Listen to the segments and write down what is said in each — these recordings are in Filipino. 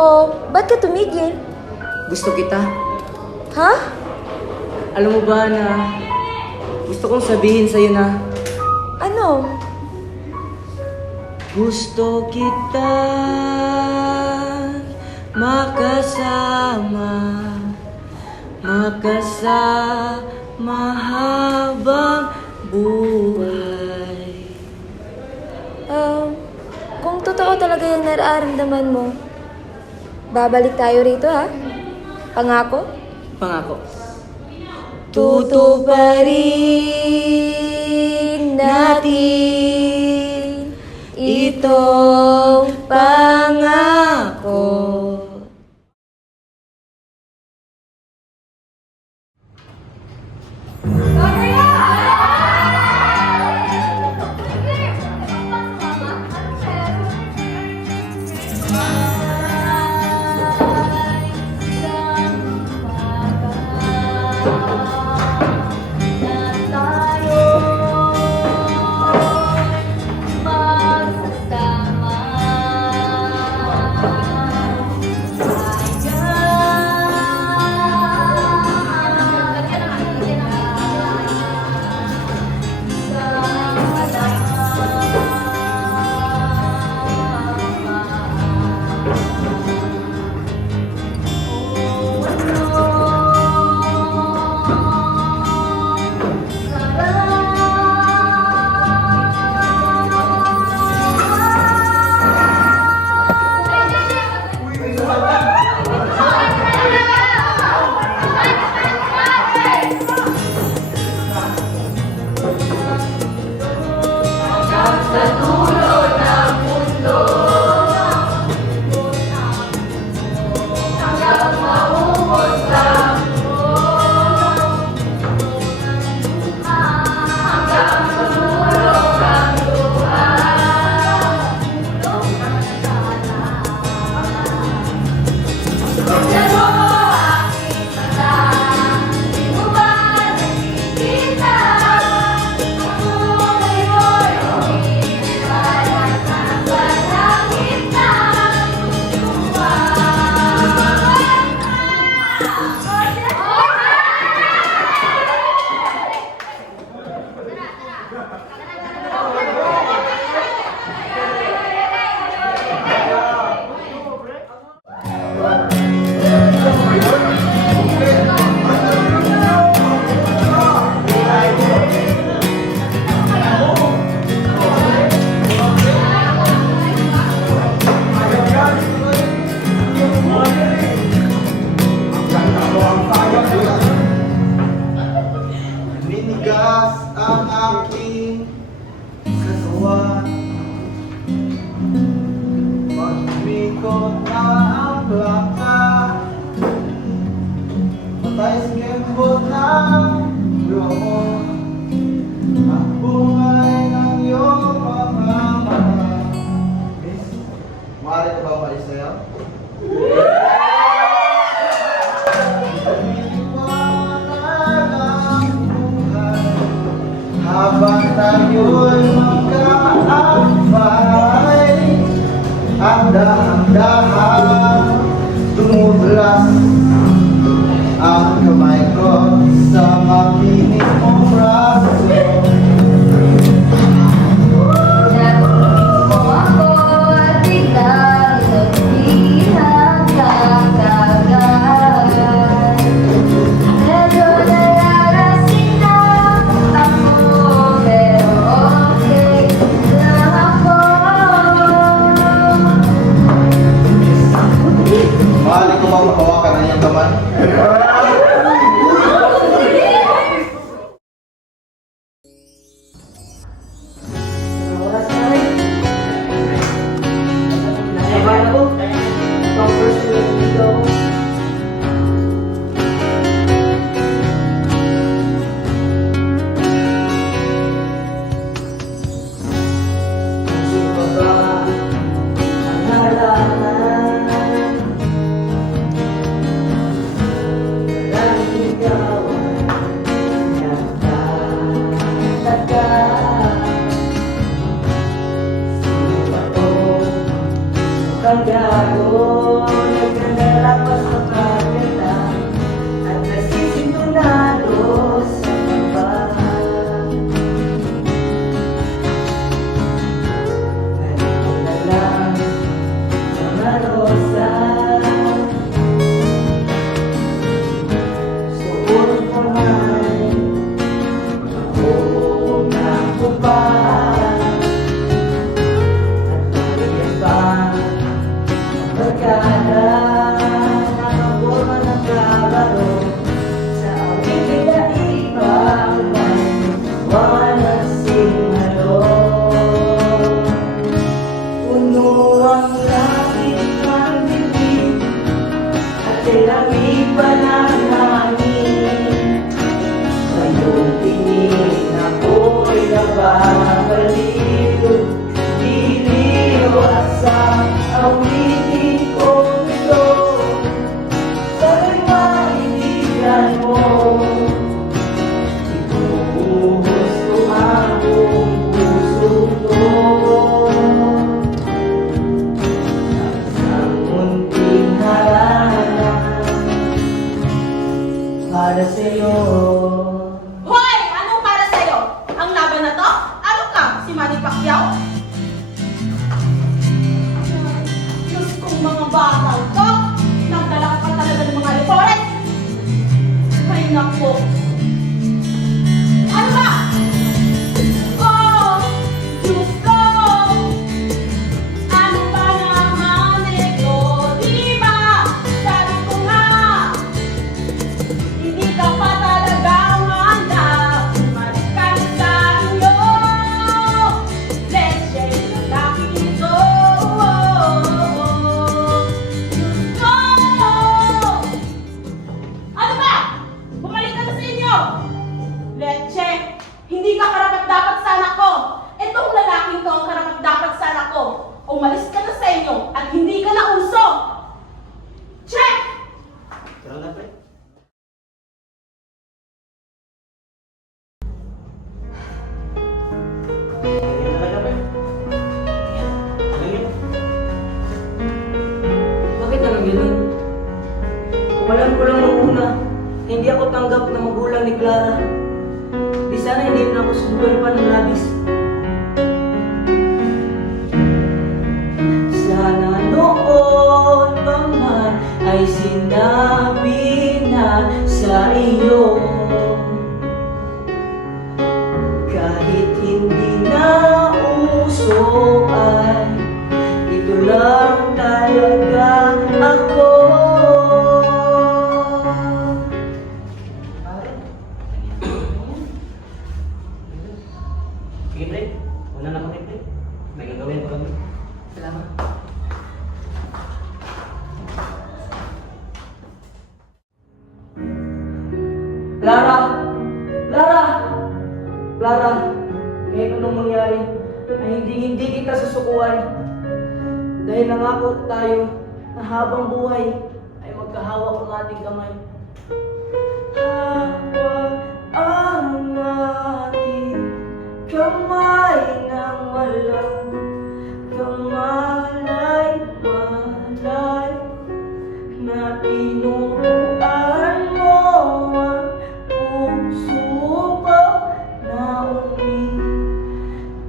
O, ba't ka tumigil? Gusto kita. Ha? Alam mo ba na gusto kong sabihin sa'yo na Ano? gusto kita makasama habang buhay. Kung totoo talaga yung nararamdaman mo, babalik tayo rito, ha? Pangako? Pangako. Tutuparin natin itong pangako. Ninigas ang aking katawan, pag-umikot na ang plaka, patay sa kembot ng loob, ang bungay ng iyong mga mata. Miss, maaari ka ba umalis sa'yo? Habang tayo'y magkaakbay, ang abandado, nagdadala pa sa pagkata at nasisintunado sa pagbahan. Ganito na lang mga rosas, suot ko man ako na kupal. Pagkada ng forma ng kalaro sa aming pinaiibang walang singhalo. Puno ang langit ng bibig at lamig pa ng hangin. Sa iyong tingin ako'y nababaliw, diliw at sa awitin ko ito, sa'yo'y maibigan mo. Ibubuhos ko ang buong puso ko sa isang munting harana para sa'yo. Hoy! Anong para sa'yo? Ang laban na to? Ano ka? Si Manny Pacquiao? Diyos kong mga batang to! Nagdala ka pa talaga ng mga report! Ay naku! Ano ba? Oh! Diyos ko! Ano ba naman ito? Di ba? Sabi ko nga! Hindi ka pa talaga handa. Bumalik ka na sa inyo. Let's share the lucky ito. Diyos ko! Ano ba? Bumalik ka na sa inyo. Let's check. Hindi ka karapat-dapat sa anak ko. Itong lalaking to ang karapat-dapat sa anak ko. Umalis ka na sa inyo at hindi ka na uso. Check! Tara na, pre. Ganyan talaga, pre. Ganyan. Bakit naman ganun? Umalam ko lang nung una, hindi ako tanggap na magulang ni Clara. Di sana hindi na ako subukan pa ng labis. Sana noon pa man ay sinabi na sa iyo, kahit hindi na uso ay ito lang talaga ako. Sige, pre. Una na kami, pre. May gagawin pa kami. Salamat. Clara! Clara! Clara! Kahit anong mangyari, ay hindi kita susukuan. Dahil nangako tayo na habang buhay ay magkahawak ang ating kamay. Hawak ang ating kamay ng walang kamalay-malay na tinuruan mo ang puso ko na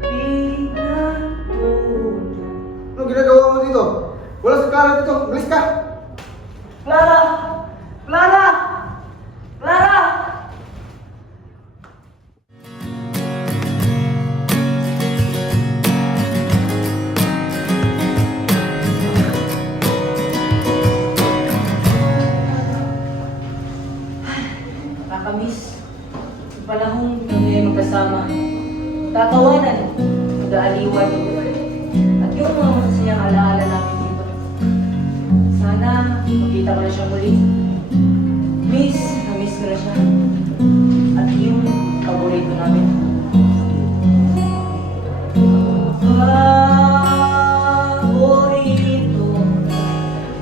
pinatunan. Ano ginagawa mo dito? Wala si Clara dito. Umalis ka! Clara! Clara! Clara! Nakakamiss. Yung panahon kami magkasama. Tatawanan, mag-aaliwan. At yung mga masasayang alaala namin dito. Sana makita ko na siya muli. Miss, na-miss ko na siya. At yung paborito namin. Paborito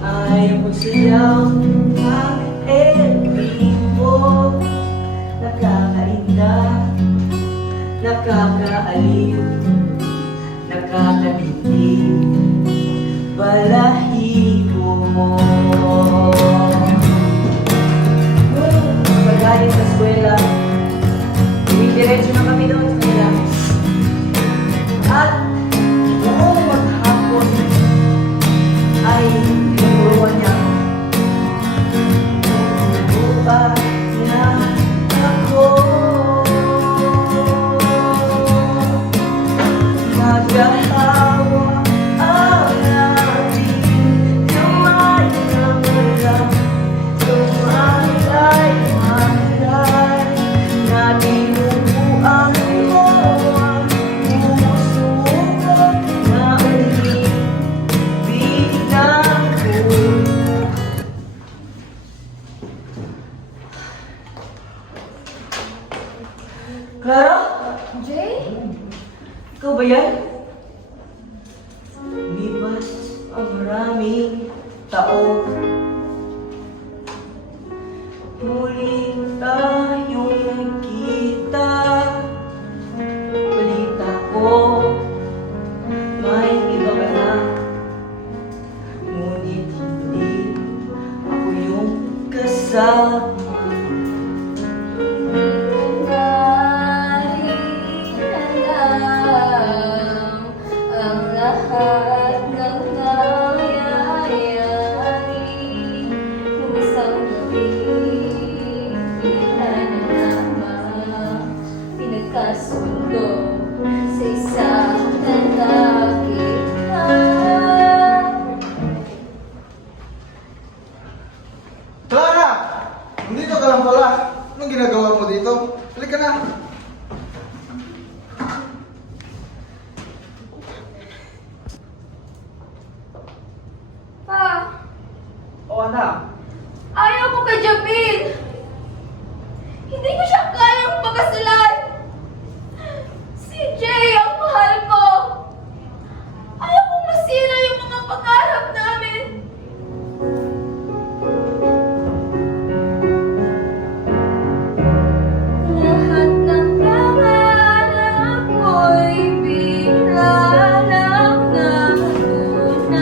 ay ang pagsayaw ng elbibo. Nakakainda, nakakaaliw, nakakatitig. Wala ang maraming taon. Muling tayong nagkita. Balita ko, may iba ka na. Ngunit hindi ako yung kasama. Ang lahat ng nangyayari nung isang gabi, bigla na lamang pinagkasundo sa isang lalaki na. Clara! Nandito ka lang pala. Anong ginagawa mo dito? Halika na. Pa, O anak, ayaw ko kay Jamil. Hindi ko siya kayang pagkasulan. Si Jay ang mahal ko. Ayaw kong masira yung mga pangarap namin. Lahat ng pangarap ko'y bigla lang natunaw.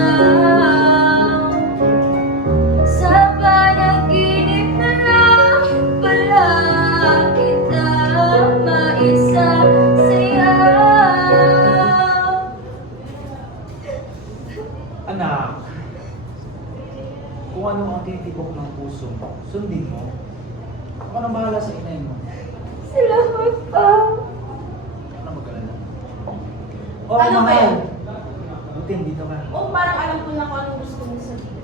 Sa panaginip na lang pala kita maisasayaw. Anak, kung ano ang titibok ng puso mo, sundin mo. Ako nang bahala sa inay mo. Salamat pa. Ano mag-alala? Ano ba mahal. yan? Buti, dito ka. O parang alam ko na kung anong gusto mong sabihin.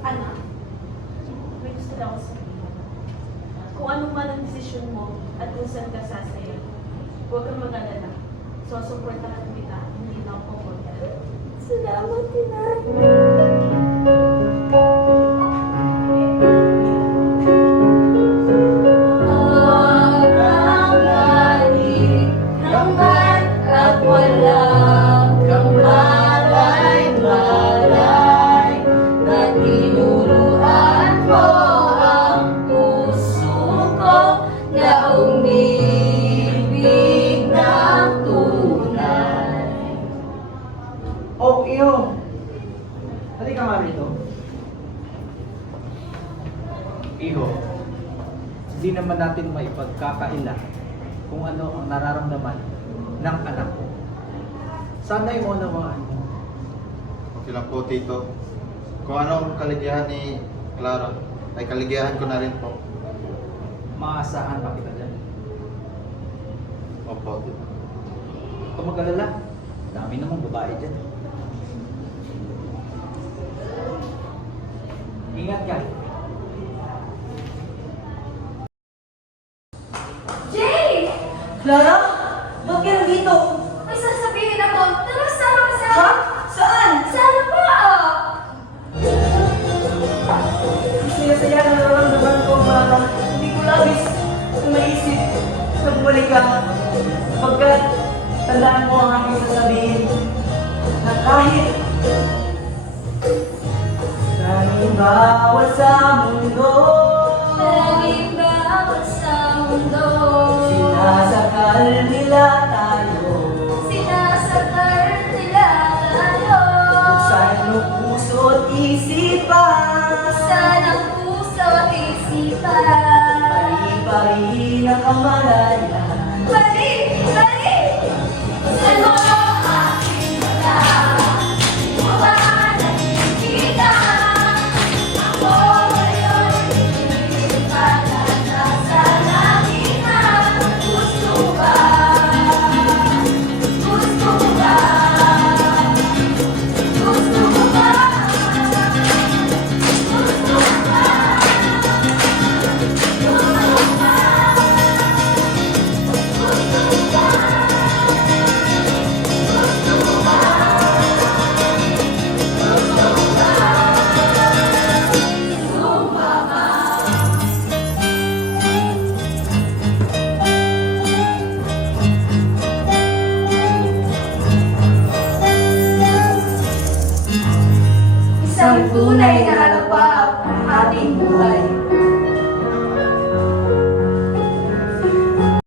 Anak, may gusto lang ako sabihin. Kung ano man ang desisyon mo at kung saan ka sasaya, huwag kang mag-alala. Susuportahan kita, hindi na ako pupunta. Salamat, Inay. Naman at walang kamalay-malay na tinuruan mo ang puso ko na umibig ng tunay. Oh, iyo! Halika nga rito. Iho, hindi naman natin maipagkakaila kung ano ang nararamdaman ng anak ko. Sana'y maunawaan mo. Okay lang po, Tito. Kung anong kaligayahan ni Clara, ay kaligayahan ko na rin po. Maasahan pa kita dyan. Opo, Tito. Kung mag-alala, dami namang babae dyan. Ingat ka. Jay! Clara? Ba't ka nandito? May sasabihin ako. Tara, sama ka sa... Ha? Saan? Sa pa! Saya-saya na nararamdaman ko, Clara. Hindi ko labis na maisip na bumalik ka. Pagkat tandaan mo ang aking sasabihin na kahit tanging bawat sa mundo, Laging bawat sa mundo. sinasakal nila tayo. Sinasakal nila tayo. Buksan mo puso't isipan. Buksan ang puso at isipan. Pari-pari na kamalayan. Bali! Bali! Buksan mo ang aking mata. Iwanan kita. Ako ngayon iniiwanan na sa langit na. Gusto ba? Gusto ba? Gusto ba? Gusto ba? isang tunay na alabang ang ating buhay.